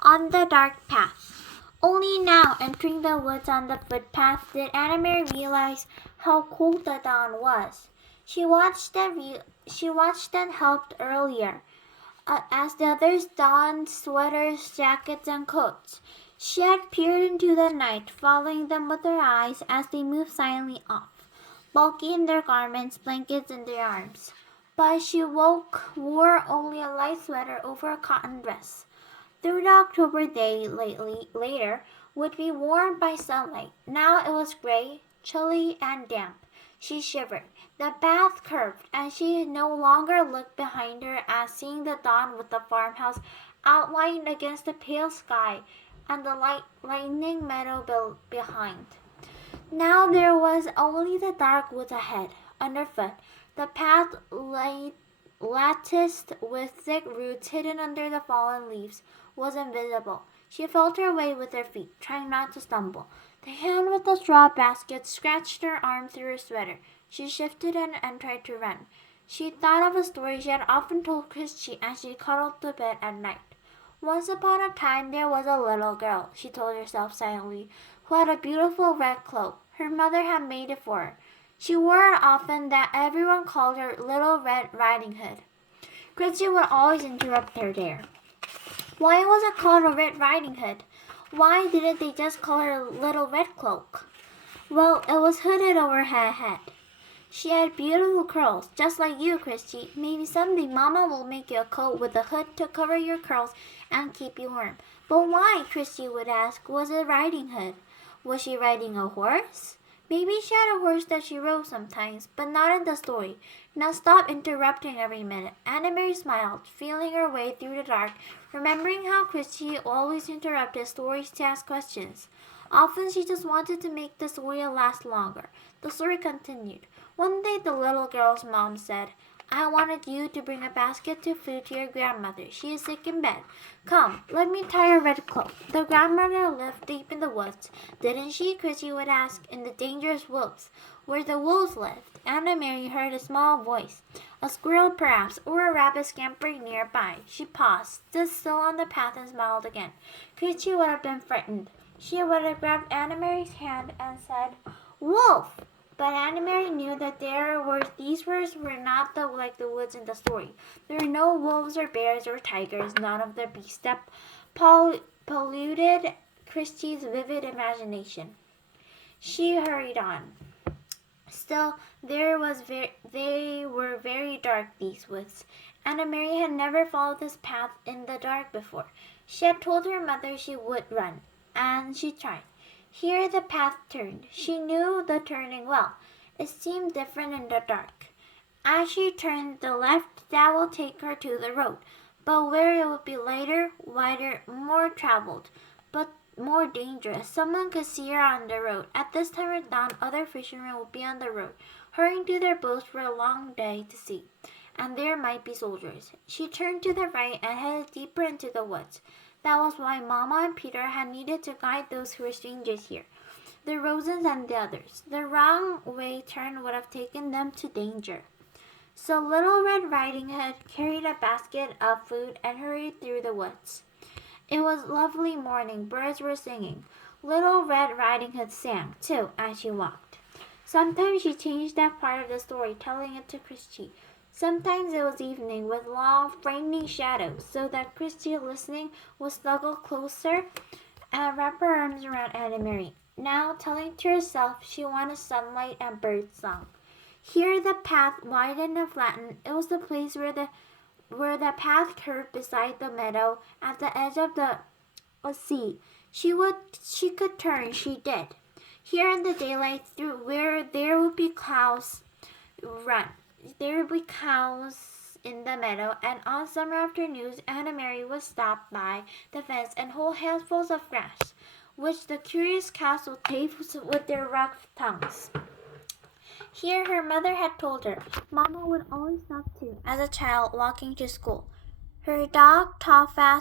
on the dark path. Only now, entering the woods on the footpath, did Anna Mary realize how cold the dawn was. She watched and helped earlier, as the others donned sweaters, jackets, and coats. She had peered into the night, following them with her eyes as they moved silently off, bulky in their garments, blankets in their arms. But she wore only a light sweater over a cotton dress. Through the October day later would be warmed by sunlight. Now it was gray, chilly, and damp. She shivered. The path curved, and she no longer looked behind her as seeing the dawn with the farmhouse outlined against the pale sky and the lightning meadow behind. Now there was only the dark woods ahead. Underfoot, the path lay latticed with thick roots hidden under the fallen leaves, was invisible. She felt her way with her feet, trying not to stumble. The hand with the straw basket scratched her arm through her sweater. She shifted and tried to run. She thought of a story she had often told Christy as she cuddled to bed at night. Once upon a time there was a little girl, she told herself silently, who had a beautiful red cloak. Her mother had made it for her. She wore it often that everyone called her Little Red Riding Hood. Christy would always interrupt her there. Why was it called a Red Riding Hood? Why didn't they just call her Little Red Cloak? Well, it was hooded over her head. She had beautiful curls, just like you, Christy. Maybe someday Mama will make you a coat with a hood to cover your curls and keep you warm. But why, Christy would ask, was it riding hood? Was she riding a horse? Maybe she had a horse that she rode sometimes, but not in the story. Now stop interrupting every minute. Anna Mary smiled, feeling her way through the dark, remembering how Christy always interrupted stories to ask questions. Often she just wanted to make the story last longer. The story continued. One day the little girl's mom said, I wanted you to bring a basket of food to your grandmother. She is sick in bed. Come, let me tie her red cloak. The grandmother lived deep in the woods, didn't she? Chrissy would ask, in the dangerous woods, where the wolves lived. Anna Mary heard a small voice, a squirrel perhaps, or a rabbit scampering nearby. She paused, stood still on the path, and smiled again. Chrissy would have been frightened. She would have grabbed Anna Mary's hand and said, Wolf! But Anna Mary knew that these words were not like the woods in the story. There were no wolves or bears or tigers, none of the beasts that polluted Christie's vivid imagination. She hurried on. Still, they were very dark, these woods. Anna Mary had never followed this path in the dark before. She had told her mother she would run, and she tried. Here the path turned. She knew the turning well. It seemed different in the dark. As she turned the left, that will take her to the road, but where it would be lighter, wider, more traveled, but more dangerous. Someone could see her on the road. At this time of dawn, other fishermen would be on the road, hurrying to their boats for a long day to sea, and there might be soldiers. She turned to the right and headed deeper into the woods. That was why Mama and Peter had needed to guide those who were strangers here, the Rosens and the others. The wrong way turn would have taken them to danger. So Little Red Riding Hood carried a basket of food and hurried through the woods. It was a lovely morning. Birds were singing. Little Red Riding Hood sang, too, as she walked. Sometimes she changed that part of the story, telling it to Christy. Sometimes it was evening with long, frightening shadows, so that Christy, listening, would snuggle closer and wrap her arms around Anna Mary. Now, telling to herself she wanted sunlight and bird song. Here the path widened and flattened. It was the place where the path curved beside the meadow at the edge of the sea. She could turn. She did. Here in the daylight, through where there would be cows run. There would be cows in the meadow, and on summer afternoons Anna Mary would stop by the fence and hold handfuls of grass, which the curious cows would taste with their rough tongues. Here her mother had told her, Mama would always stop too, as a child walking to school. Her dog, Tallfast,